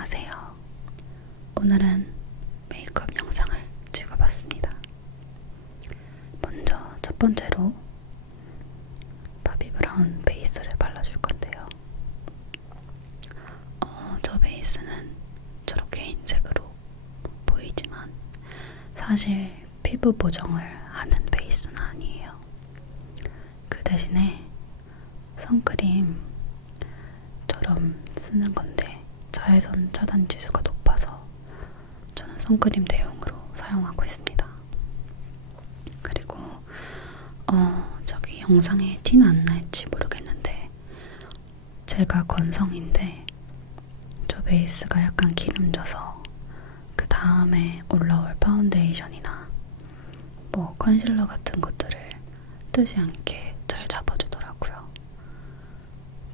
안녕하세요. 오늘은 메이크업 영상을 찍어봤습니다. 먼저 첫 번째로 바비 브라운 베이스를 발라줄 건데요. 저 베이스는 저렇게 흰색으로 보이지만 사실 피부 보정을 하는 베이스는 아니에요. 그 대신에 선크림처럼 쓰는 건데 자외선 차단 지수가 높아서 저는 선크림 대용으로 사용하고 있습니다. 그리고 저기 영상에 티는 안 날지 모르겠는데 제가 건성인데 저 베이스가 약간 기름져서 그 다음에 올라올 파운데이션이나 뭐 컨실러 같은 것들을 뜨지 않게 잘 잡아주더라고요.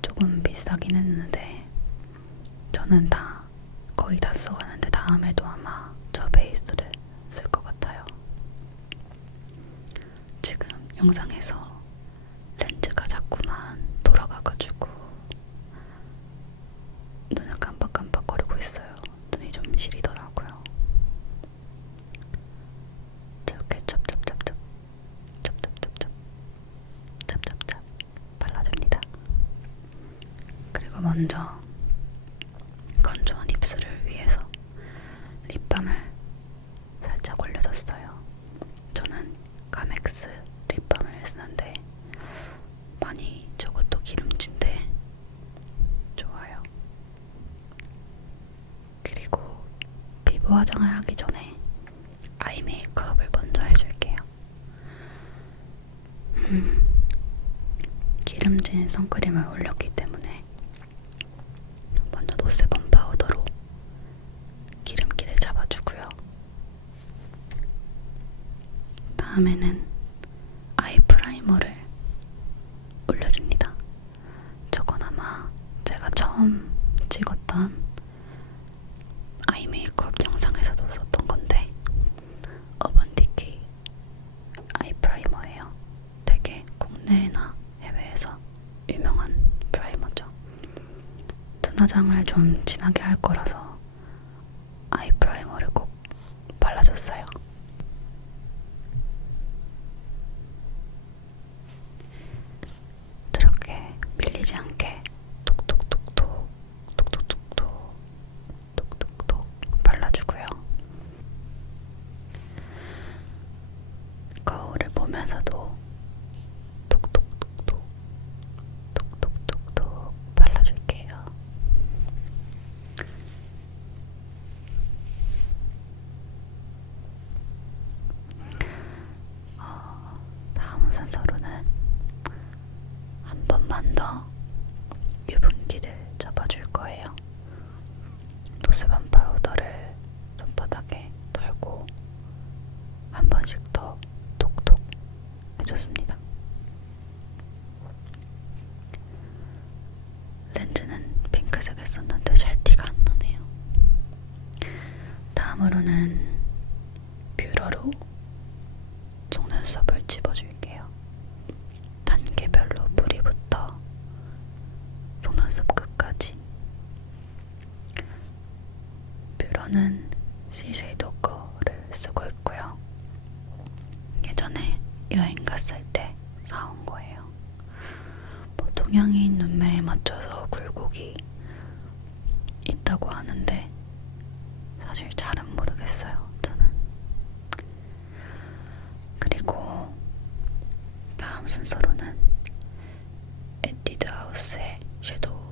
조금 비싸긴 했는데 저는 거의 다 써가는데 다음에도 아마 저 베이스를 쓸 것 같아요. 지금 영상에서 렌즈가 자꾸만 돌아가가지고 눈을 깜빡깜빡거리고 있어요. 눈이 좀 시리더라고요. 저렇게 찹찹찹찹 발라줍니다. 그리고 먼저 건조한 입술을 위해서 립밤을 살짝 올려줬어요. 저는 카맥스 립밤을 쓰는데 많이 저것도 기름진데 좋아요. 그리고 피부 화장을 하기 전에 아이 메이크업을 먼저 해줄게요. 기름진 선크림을 올렸기 때문에 먼저 노세범 파우더로 기름기를 잡아주고요. 다음에는 아이 프라이머를 올려줍니다. 저건 아마 제가 처음 찍었던 아이 메이크업 영상에서도 썼던 건데 어반디키 아이 프라이머예요. 되게 국내나 해외에서 유명한 프라이머죠. 눈화장을 좀 진하게 할 거라서 아이 프라이머를 꼭 발라줬어요. 저렇게 밀리지 않게 톡톡톡톡 발라주고요. 거울을 보면서도 톡톡톡톡 발라줄게요. 다음 순서로는 한 번만 더 유분기를 잡아줄 거예요. 노스밤 파우더를 손바닥에 덜고 한 번씩 더 톡톡 해줬습니다. 렌즈는 핑크색을 썼는데 잘 티가 안 나네요. 다음으로는 뷰러로 속눈썹을 집어줄게요. 단계별로 뿌리부터 속눈썹 끝까지. 뷰러는 시세이도 거를 쓰고 있고요. 예전에 여행 갔을 때 사온 거예요. 뭐 동양인 눈매에 맞춰서 굴곡이 있다고 하는데 사실 잘은 모르겠어요. 저는. 그리고 다음 순서로는 에뛰드 하우스의 섀도우.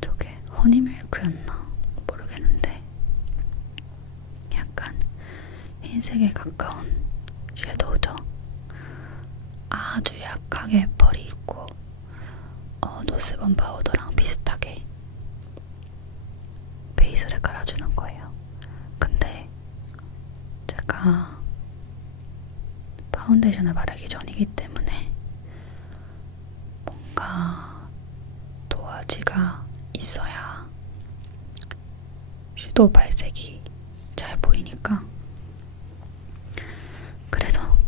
저게 허니밀크였나 모르겠는데 약간 흰색에 가까운 섀도우죠. 아주 약하게 펄이 있고 노스본 파우더랑 비슷하게 베이스를 깔아주는 거예요. 근데 제가 파운데이션을 바르기 전이기 때문에 뭔가 도화지가 있어야 섀도우 발색이 잘 보이니까 그래서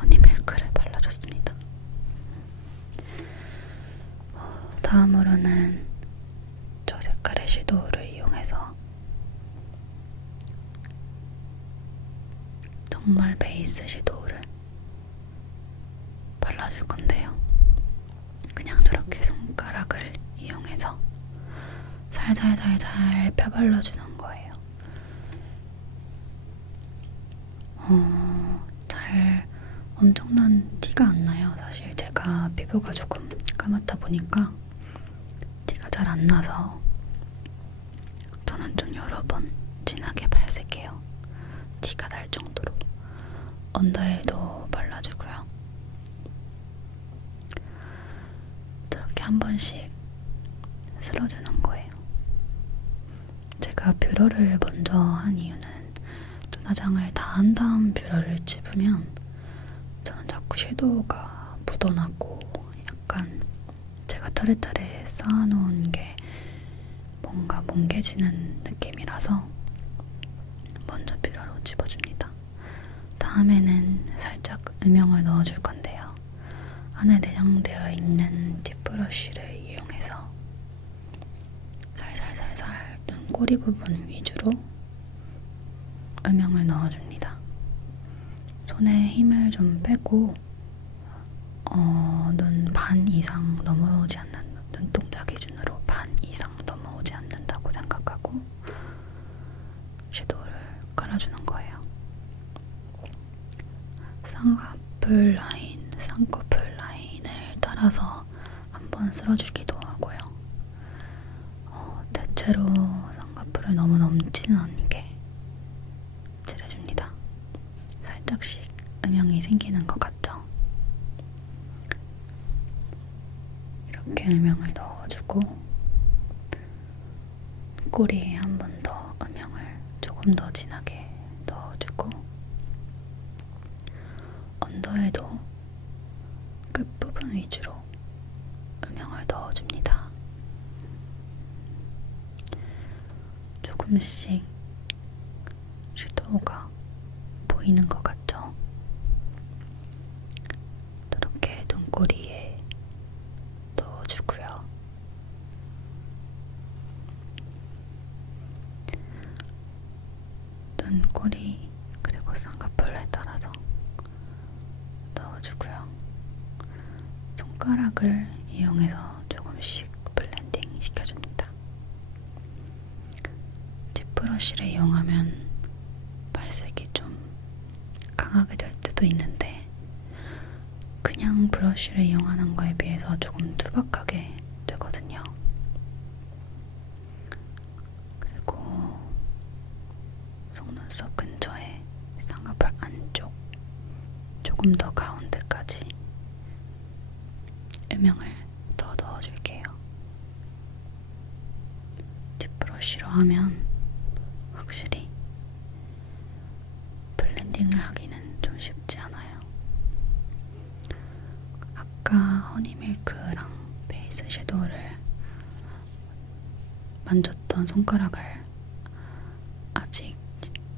허니밀크를 발라줬습니다. 다음으로는 저 색깔의 섀도우를 이용해 이용해서 정말 베이스 섀도우를 발라줄 건데요. 그냥 저렇게 손가락을 이용해서 살살살살 펴발라주는 거예요. 잘 엄청난 티가 안 나요. 사실 제가 피부가 조금 까맣다 보니까 티가 잘 안 나서 저는 좀 여러 번 진하게 발색해요. 티가 날 정도로. 언더에도 발라주고요. 저렇게 한 번씩 쓸어주는 거예요. 제가 뷰러를 먼저 한 이유는 눈화장을 다 한 다음 뷰러를 찝으면 저는 자꾸 섀도우가 묻어나고 약간 제가 차례차례 쌓아놓은 게 뭔가 뭉개지는 느낌이라서 먼저 뷰러로 찝어줍니다. 다음에는 살짝 음영을 넣어줄 건데요. 안에 내장되어 있는 딥브러쉬를 이용해서 살살살살 눈꼬리 부분 위주로 음영을 넣어줍니다. 손에 힘을 좀 빼고 눈 반 이상 넘어오지 않는, 눈동자 기준으로 반 이상 넘어오지 않는다고 생각하고 섀도우를 깔아주는 거예요. 쌍꺼풀 라인을 따라서 한번 쓸어주기도 하고요. 대체로 쌍꺼풀을 너무 넘지는 않게 칠해줍니다. 살짝씩 음영이 생기는 것 같죠? 이렇게 음영을 넣어주고 꼬리에 한 번 더 음영을 조금 더 진하게 넣어주고 언더에도 끝부분 위주로 음영을 넣어줍니다. 조금씩 섀도우가 보이는 것 같죠? 이렇게 눈꼬리에 넣어주고요. 눈꼬리 그리고 쌍꺼풀에 따라서 넣어주고요. 손가락을 이용해서 조금씩 블렌딩 시켜줍니다. 딥브러쉬를 이용하면 발색이 좀 강하게 될 때도 있는데 그냥 브러쉬를 이용하는 거에 비해서 조금 투박하게 되거든요. 그리고 속눈썹 근처에 쌍꺼풀 안쪽 조금 더 가운데까지 음영을 더 넣어줄게요. 딥브러쉬로 하면 확실히 블렌딩을 하기는 좀 쉽지 않아요. 아까 허니밀크랑 베이스 섀도우를 만졌던 손가락을 아직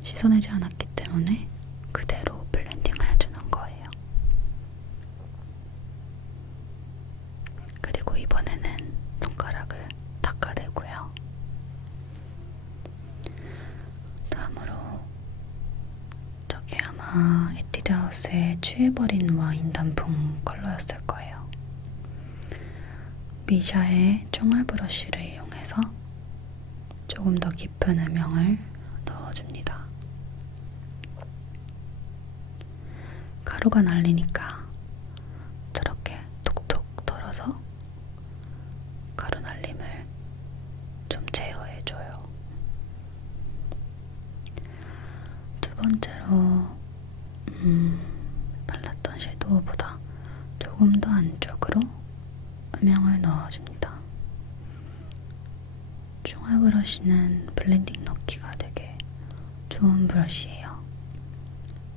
씻어내지 않았기 때문에 그대로 블렌딩을 해주는 거예요. 그리고 이번에는 손가락을 닦아내고요. 다음으로 저게 아마 에뛰드하우스의 취해버린 와인 단풍 컬러였을 거예요. 미샤의 총알 브러쉬를 이용해서 조금 더 깊은 음영을 넣어줍니다. 가루가 날리니까 저렇게 톡톡 털어서 가루 날림을 좀 제어해줘요. 두 번째로 발랐던 섀도우보다 조금 더 안쪽으로 음영을 넣어줍니다. 총알 브러쉬는 블렌딩 넣기가 되게 좋은 브러쉬예요.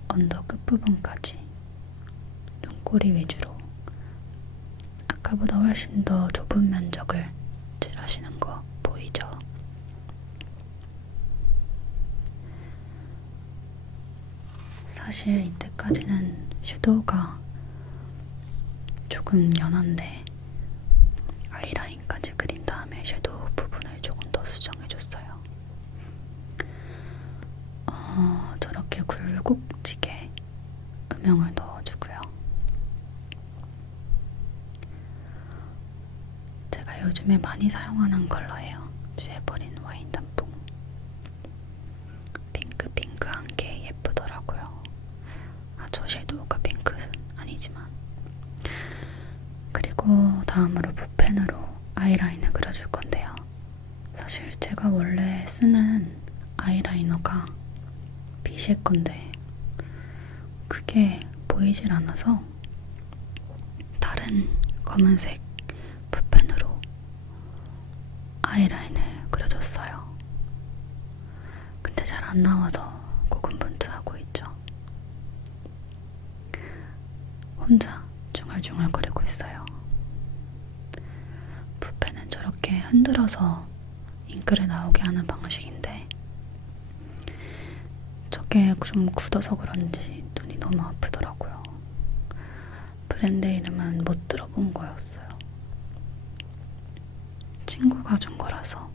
언더 끝부분까지 눈꼬리 위주로 아까보다 훨씬 더 좁은 면적을 칠하시는 거 보이죠? 사실 이때까지는 섀도우가 조금 연한데 아이라인까지 그린 다음에 섀도우 부분을 조금 더 수정해줬어요. 많이 사용하는 컬러예요. 취해버린 와인 단풍. 핑크한 게 예쁘더라고요. 저 섀도우가 핑크는 아니지만. 그리고 다음으로 붓펜으로 아이라인을 그려줄 건데요. 사실 제가 원래 쓰는 아이라이너가 빛일 건데 그게 보이질 않아서 다른 검은색 붓펜으로 아이라인을 그려줬어요. 근데 잘 안 나와서 고군분투하고 있죠. 혼자 중얼중얼 거리고 있어요. 붓펜은 저렇게 흔들어서 잉크를 나오게 하는 방식인데 저게 좀 굳어서 그런지 눈이 너무 아프더라고요. 브랜드 이름은 못 들어본 거였어요. 친구가 준 거라서.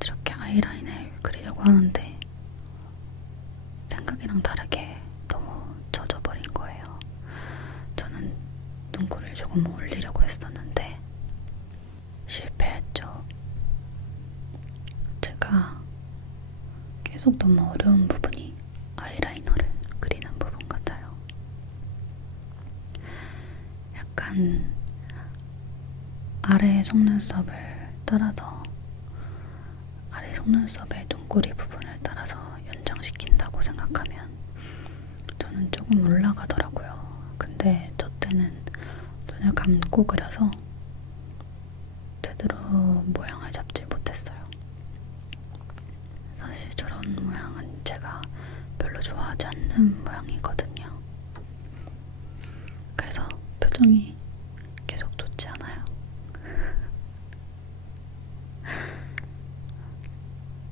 저렇게 아이라인을 그리려고 하는데 생각이랑 다르게 너무 젖어버린 거예요. 저는 눈꼬리를 조금 올리려고 했었는데 실패했죠. 제가 계속 너무 어려운 부분이 아이라이너를 그리는 부분 같아요. 약간 아래 속눈썹을 따라서 아래 속눈썹의 눈꼬리 부분을 따라서 연장시킨다고 생각하면 저는 조금 올라가더라고요. 근데 저 때는 눈을 감고 그려서 제대로 모양을 잡지 못했어요. 사실 저런 모양은 제가 별로 좋아하지 않는 모양이거든요. 그래서 표정이 계속 좋지 않아요.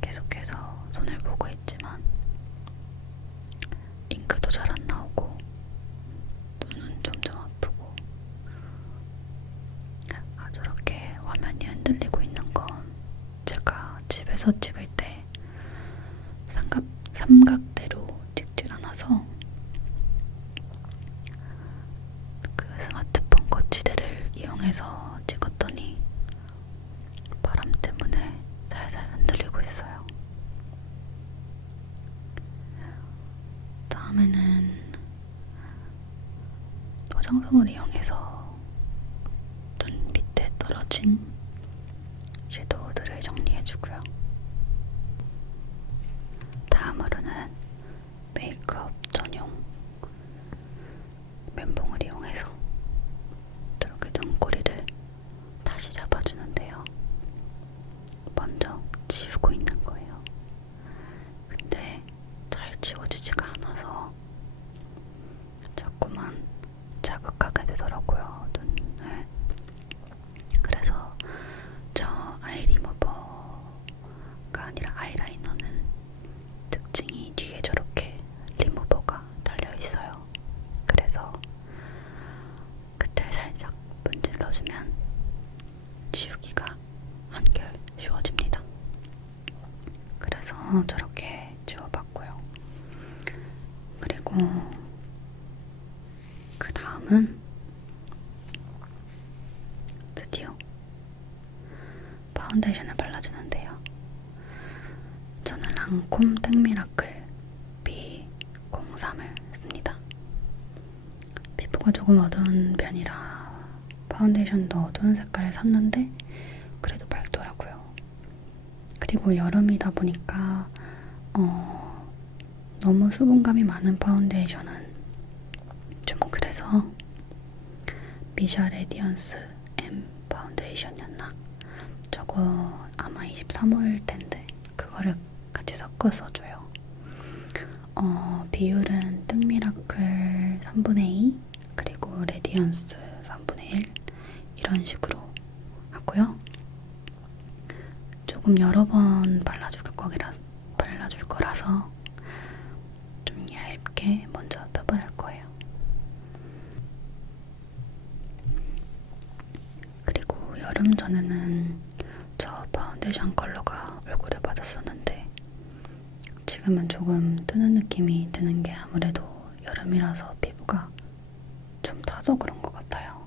계속해서 손을 보고 있지만 잉크도 잘 안 나오고 눈은 점점 아프고 저렇게 화면이 흔들리고 있는 건 제가 집에서 찍을 때 삼각대로 찍질 않아서 그 스마트폰 거치대를 이용해서 찍었더니 바람 때문에 살살 흔들리고 있어요. 다음에는 화장솜을 이용해서 눈 밑에 떨어진 섀도우들을 정리해주고요. 다음으로는 메이크업 전용 면봉을 이용해서 저렇게 눈꼬리를 다시 잡아주는데요. 먼저 지우고 있는 거예요. 근데 잘 지워지지가 않아서 자꾸만 자극하게 되더라고요, 눈을. 그래서 저 아이 리무버가 아니라 아이라이너는 특징이 뒤에 저렇게 리무버가 달려있어요. 그래서 끝에 살짝 문질러주면 지우기가 한결 쉬워집니다. 그래서 저렇게 지워봤고요. 그리고 그 다음은 드디어 파운데이션을 발라주는데요. 저는 랑콤 땡미라클 B03을 씁니다. 피부가 조금 어두운 편이라 파운데이션도 어두운 색깔을 샀는데 그래도 밝더라고요. 그리고 여름이다 보니까 너무 수분감이 많은 파운데이션은 좀 그래서 미샤 레디언스 M 파운데이션이었나? 저거 아마 23호일 텐데 그거를 같이 섞어 써줘요. 비율은 뜬미라클 3분의 2 그리고 레디언스 3분의 1 이런 식으로 하고요. 조금 여러 번 발라줄 거라서 좀 얇게 먼저 펴바를 거예요. 그리고 여름 전에는 저 파운데이션 컬러가 얼굴에 맞았었는데 지금은 조금 뜨는 느낌이 드는 게 아무래도 여름이라서 피부가 좀 타서 그런 것 같아요.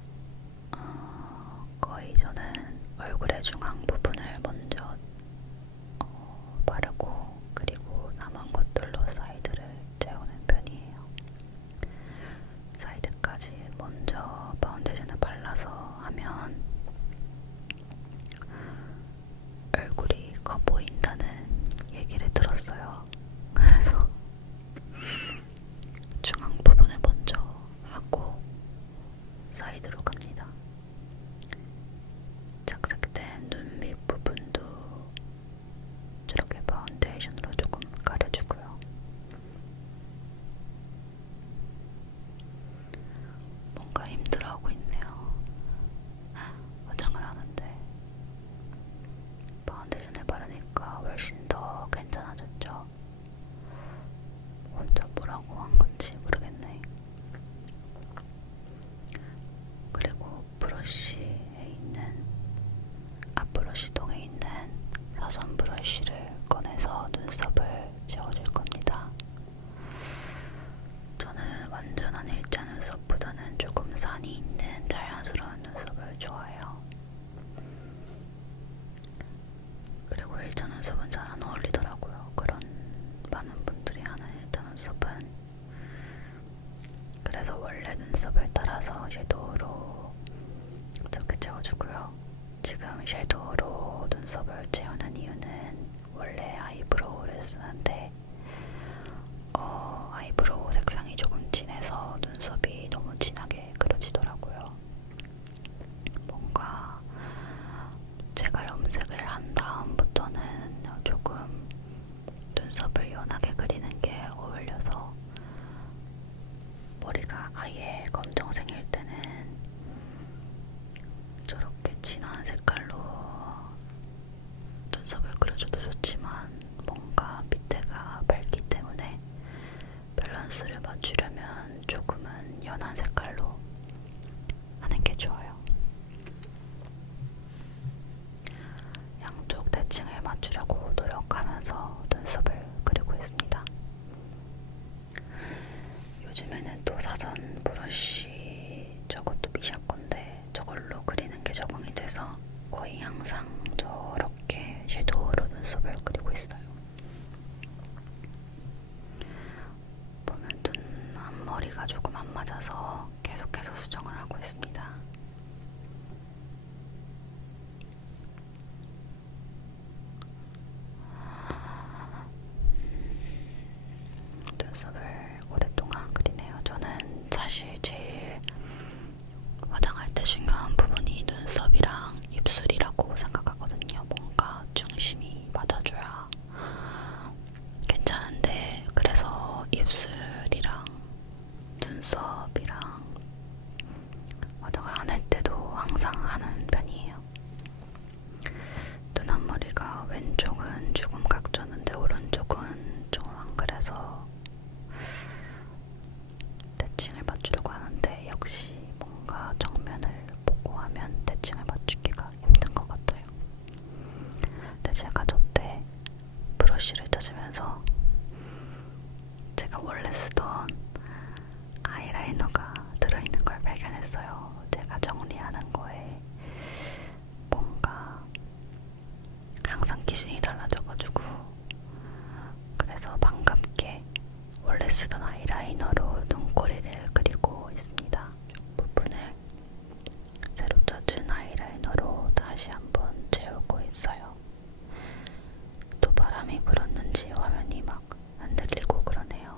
눈썹을 연하게 그리는 게 어울려서 머리가 아예 검정색일 때는 저렇게 진한 색깔로 눈썹을 그려줘도 좋지만 뭔가 밑에가 밝기 때문에 밸런스를 맞추려면 조금은 연한 색깔로 하는 게 좋아요. 양쪽 대칭을 맞추려고 노력하면서 눈썹을 그리고 있습니다. 요즘에는 또 사전 브러쉬 저것도 미샤 건데 저걸로 그리는 게 적응이 돼서 거의 항상 저렇게 섀도우로 눈썹을 그리고 있어요. 보면 눈 앞머리가 조금 안 맞아서 계속해서 수정을 하고 있습니다. 눈썹을 오랫동안 그리네요. 저는 사실 제일 화장할 때 중요한 부분이 눈썹이랑 입술이라고 생각하거든요. 뭔가 중심이 맞아줘야 괜찮은데 그래서 입술이랑 눈썹이랑 화장을 안 할 때도 항상 하는 편이에요. 눈 앞머리가 왼쪽은 조금 각졌는데 오른쪽은 조금 안 그래서 대칭을 맞추려고 하는데 역시 뭔가 정면을 보고 하면 대칭을 맞추기가 힘든 것 같아요. 근데 제가 저때 브러쉬를 찾으면서 제가 원래 쓰던 아이라이너가 들어있는 걸 발견했어요. 제가 정리하는 거에 뭔가 항상 기준이 달라져가지고 그래서 반갑게 원래 쓰던 아이라이너로 눈꼬리를 그리고 있습니다. 이 부분을 새로 찾은 아이라이너로 다시 한번 채우고 있어요. 또 바람이 불었는지 화면이 막 흔들리고 그러네요.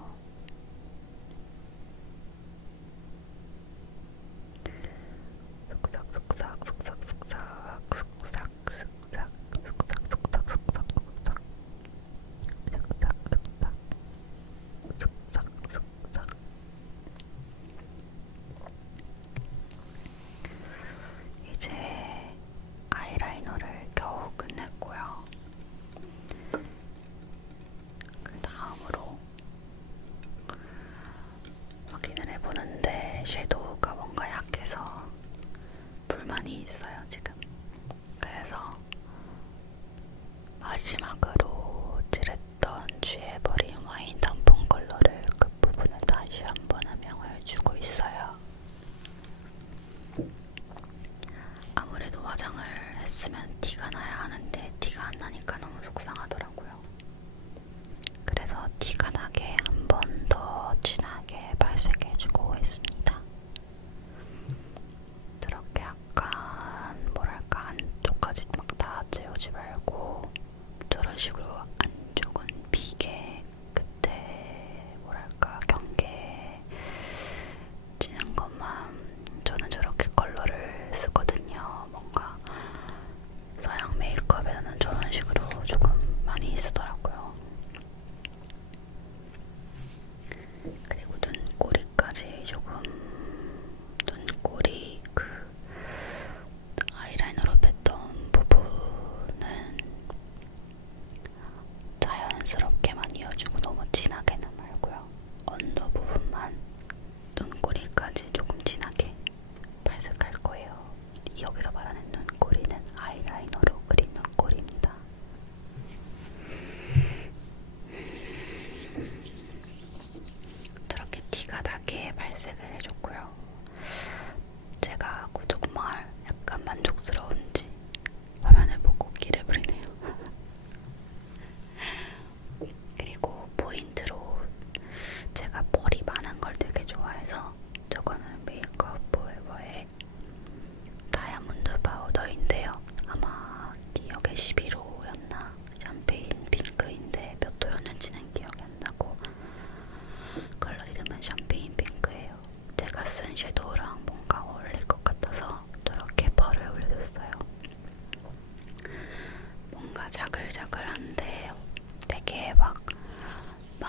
슥싹슥싹 슥싹슥싹 슥싹슥싹 슥싹슥싹 슥싹슥싹 슥싹슥싹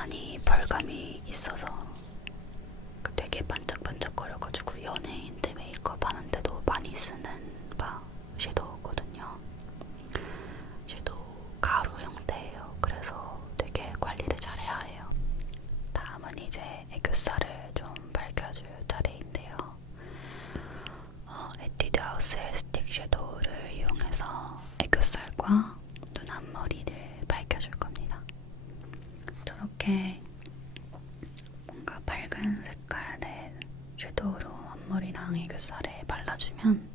많이 벌감이 있어서 되게 반짝반짝거려가지고 연예인들 메이크업 하는데도 많이 쓰는 섀도우거든요. 섀도우 가루 형태예요. 그래서 되게 관리를 잘해야 해요. 다음은 이제 애교살을 좀 밝혀줄 차례인데요. 에뛰드 하우스의 스틱 섀도우를 이용해서 애교살과 눈 앞머리를 밝혀줄 겁니다. 저렇게 뭔가 밝은 색깔의 섀도우로 앞머리랑 애교살에 발라주면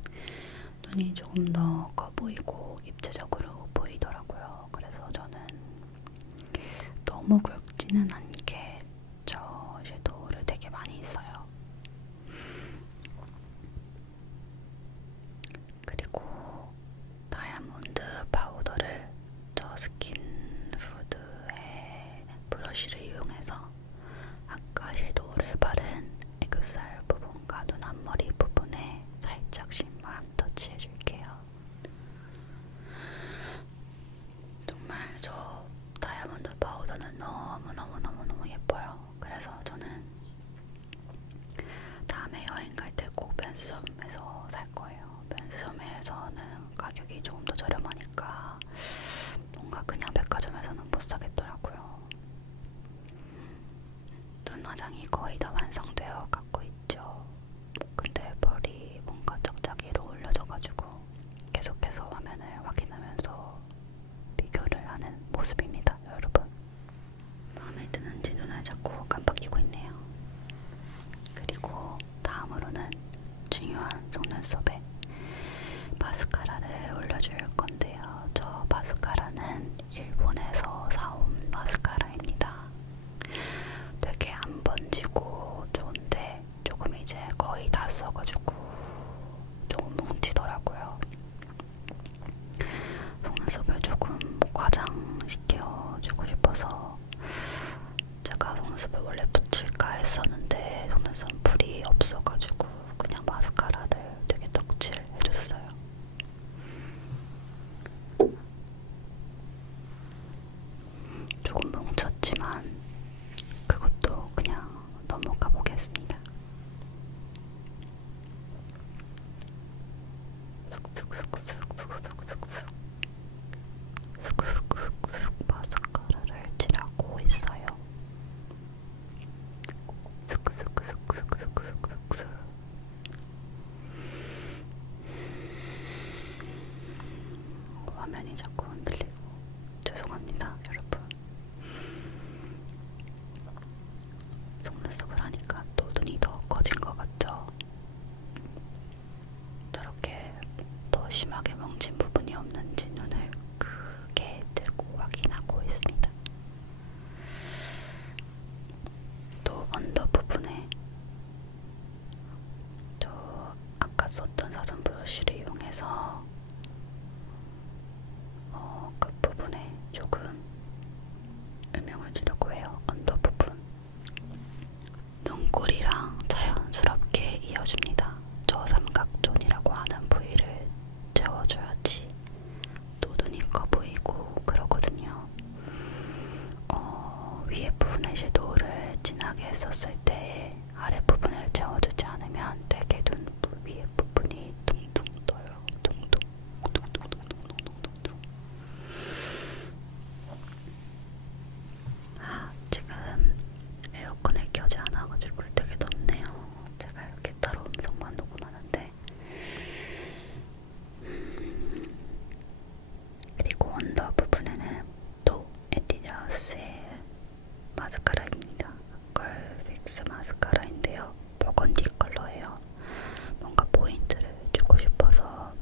눈이 조금 더 커 보이고 입체적으로 보이더라고요. 그래서 저는 너무 굵지는 않게 저 섀도우를 되게 많이 써요. 그리고 다이아몬드 파우더를 저 스킨푸드의 브러쉬를 이용해서 아까 섀도우를 바른 애교살 부분과 눈 앞머리 부분에 살짝 심한 터치해줄게요. 정말 저 다이아몬드 파우더는 너무너무너무너무 예뻐요. 그래서 저는 다음에 여행 갈 때 꼭 면스점에서 살 거예요. 면스점에서는 가격이 조금 더 저렴하니까 뭔가 그냥 백화점에서는 못 사겠더라고요. 눈 화장이 거의 다 완성되어 갖고 있죠. 근데 펄이 뭔가 짝짝이로 올려져가지고 계속해서 화면을 확인하면서 비교를 하는 모습입니다, 여러분. 마음에 드는지 눈을 자꾸 깜빡이고 있네요. 그리고 다음으로는 중요한 속눈썹에 마스카라를 올려줄 건데요. 저 마스카라는 일본에서 사온 마스카라입니다. 되게 안 번지고 좋은데 조금 이제 거의 다 써가지고 조금 뭉치더라고요. 속눈썹을 조금 과장시켜주고 싶어서 제가 속눈썹을 원래 붙일까 했었는데 속눈썹 풀이 없어가지고 그냥 마스카라를 되게 덕질해줬어요. 조금 뭉쳤지만 그것도 그냥 넘어가 보겠습니다. 쑥쑥쑥쑥쑥쑥쑥쑥 마스카라를 칠하고 있어요. 쑥쑥쑥쑥쑥쑥쑥. 화면이 자꾸 흔들리고 죄송합니다, 여러분. 속눈썹을 하니까 또 눈이 더 커진 것 같죠? 저렇게 더 심하게 뭉친 부분이 없는지 눈을 크게 뜨고 확인하고 있습니다. 또 언더 부분에 저 아까 썼던 사선 브러쉬를 이용해서 끝부분에 조금 음영을 주려고 해요. 언더 부분. 눈꼬리랑 자연스럽게 이어줍니다. 저 삼각존이라고 하는 부위를 채워줘야지 또 눈이 커 보이고 그러거든요. 위에 부분에 섀도우를 진하게 했었을 때 아랫부분을 채워주지 않으면 되게 눈 위에 부분이 둥둥 떠요. 둥둥. 지금 에어컨을 켜지 않아가지고 되게 덥네요. 제가 이렇게 따로 음성만 녹음하는데. 그리고 언더 부분에는 또 에뛰드 하우스의 마스카라입니다. 걸픽스 마스카라인데요. 버건디 컬러예요. 뭔가 포인트를 주고 싶어서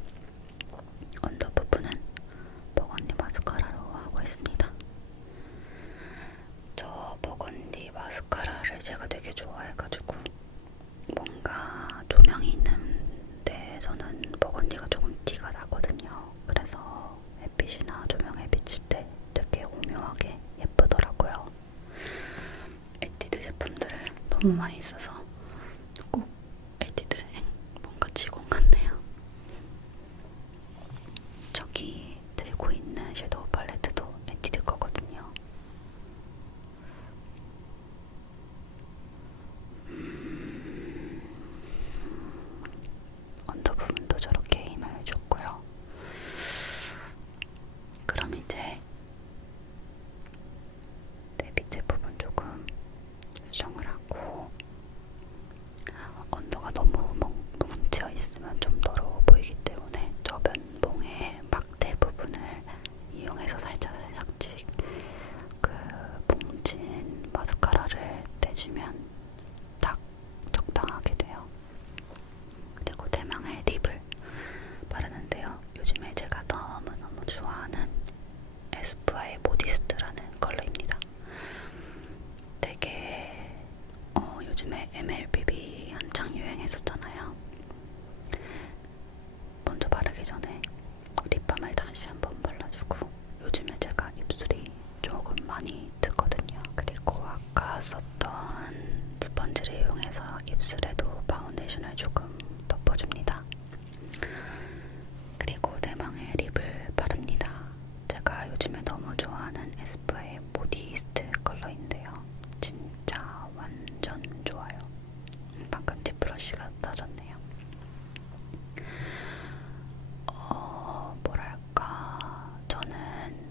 언더 부분은 버건디 마스카라로 하고 있습니다. 저 버건디 마스카라를 제가 되게 좋아해가지고 뭔가 조명이 있는 데에서는 버건디가 조금 티가 나거든요. 그래서 햇빛이나 조명에 비칠 때 되게 오묘하게 예쁘더라고요. 에뛰드 제품들을 너무 많이 써서 꼭 에뛰드 뭔가 직원 같네요. 저기 들고 있는 섀도우 팔레트도 에뛰드 거거든요. 아까 썼던 스펀지를 이용해서 입술에도 파운데이션을 조금 덮어줍니다. 그리고 대망의 립을 바릅니다. 제가 요즘에 너무 좋아하는 에스쁘의 보디이스트 컬러인데요. 진짜 완전 좋아요. 방금 딥브러쉬가 떠졌네요. 뭐랄까, 저는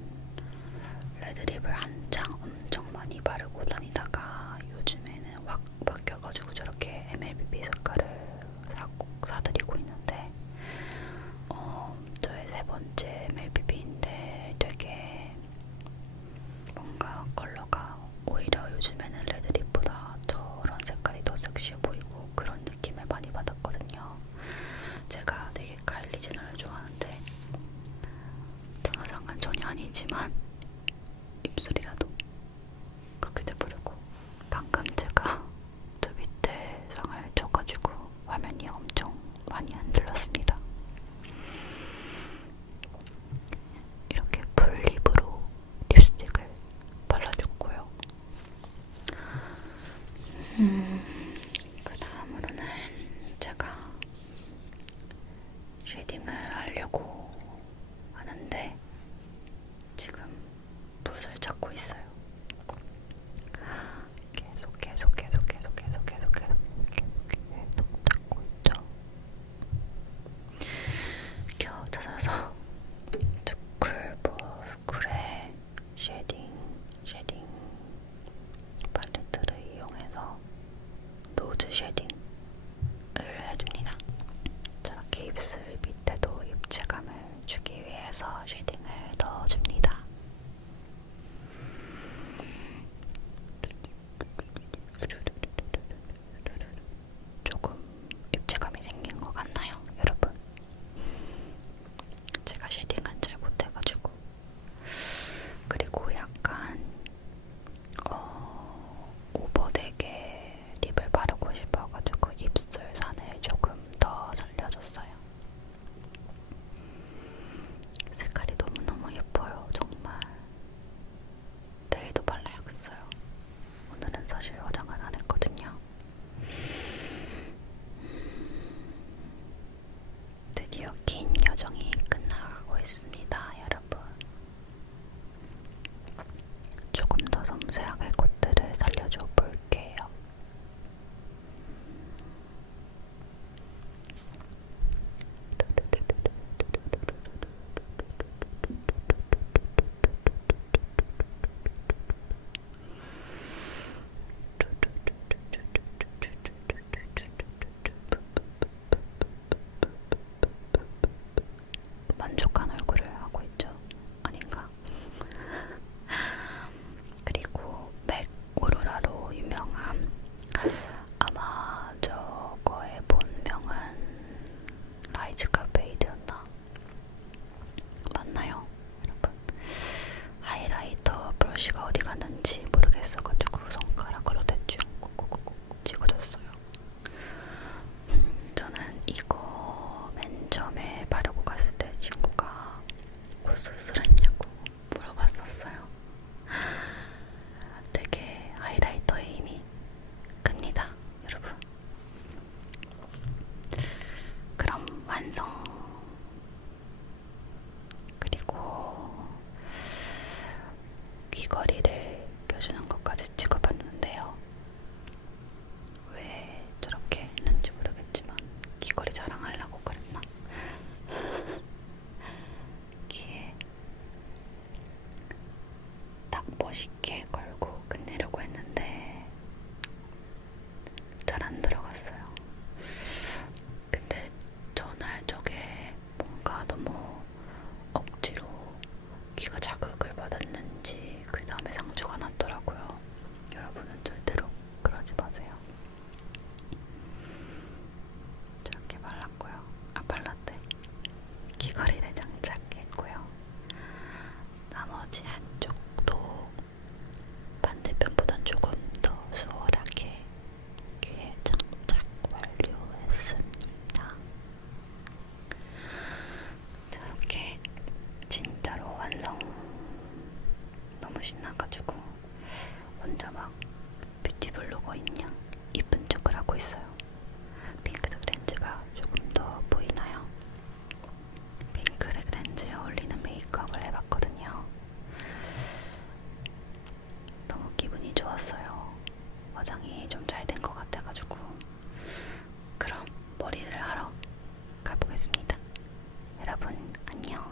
레드립을 한창 엄청 많이 바르고 다니다가 요즘에는 확 바뀌어가지고 저렇게 MLBB 색깔을 사들이고 있는데 저의 세 번째 MLBB인데 되게 뭔가 컬러가 오히려 요즘에는 레드립보다 저런 색깔이 더 섹시해 보이고 그런 느낌을 많이 받았거든요. 제가 되게 카일리 제너를 좋아하는데 전화상관 전혀 아니지만 입술이라도 그렇게 돼버리고 방금 제가 저 밑에 상을 쳐가지고 화면이 엄청 많이 흔들렸습니다. 이렇게 풀립으로 립스틱을 발라줬고요. 그 다음으로는 제가 쉐딩을 하려고 하는데 지금 붓을 찾고 있어요. 계속 찾고 있죠. 겨우 찾아서 투쿨보스쿨의 쉐딩 팔레트를 이용해서 노즈 쉐딩을 해줍니다. 저렇게 입술 밑에도 입체감을 주기 위해서 쉐딩을 넣어줍니다. 조금 입체감이 생긴 것 같나요, 여러분? 제가 쉐딩은 잘 못해가지고. 그리고 약간 오버되게 립을 바르고 싶어가지고 입술산을 조금 더 살려줬어요. 색깔이 너무너무 예뻐요, 정말. 내일도 발라야겠어요. 오늘은 사실 화장을 안 했거든요. 드디어 긴 여정이 끝나가고 있습니다, 여러분. 조금 더 섬세하게 콧대를 살려줘 볼게요. 만족한 얼굴을 하고 있죠? 아닌가? 그리고 맥 오로라로 유명한, 아마 저거의 본명은 라이즈 카페이드였나? 맞나요, 여러분? 하이라이터 브러쉬가 어디 갔는지 모르겠어가지고 손가락으로 대충 꾹꾹꾹 찍어줬어요. 저는 이거 맨 처음에 바르고 갔을 때 친구가 콧수술했냐고 물어봤었어요. 되게 하이라이터의 힘이 큽니다, 여러분. 그럼 완성. 그리고 귀걸이를 껴주는 것까지 찍어봤는데요. 왜 저렇게 했는지 모르겠지만 귀걸이 자랑하려고 그랬나? 귀에 딱 멋있게 걸고 끝내려고 했는데 잘 안 들어갔어요. 근데 전날 저게 뭔가 너무 억지로 귀가 자극을 받았는지 그 다음에 상처가 났더라고요. 여러분은 절대로 그러지 마세요. 저렇게 발랐고요. 발랐대. 귀걸이를 장착했고요. 나머지 한쪽도 반대편보단 조금 더 수월하게 귀에 장착 완료했습니다. 저렇게 진짜로 완성. 너무 신나가지고 혼자 막 하고 있냐? 이쁜 척을 하고 있어요. 핑크색 렌즈가 조금 더 보이나요? 핑크색 렌즈에 어울리는 메이크업을 해봤거든요. 너무 기분이 좋았어요. 화장이 좀 잘 된 것 같아가지고. 그럼 머리를 하러 가보겠습니다. 여러분 안녕.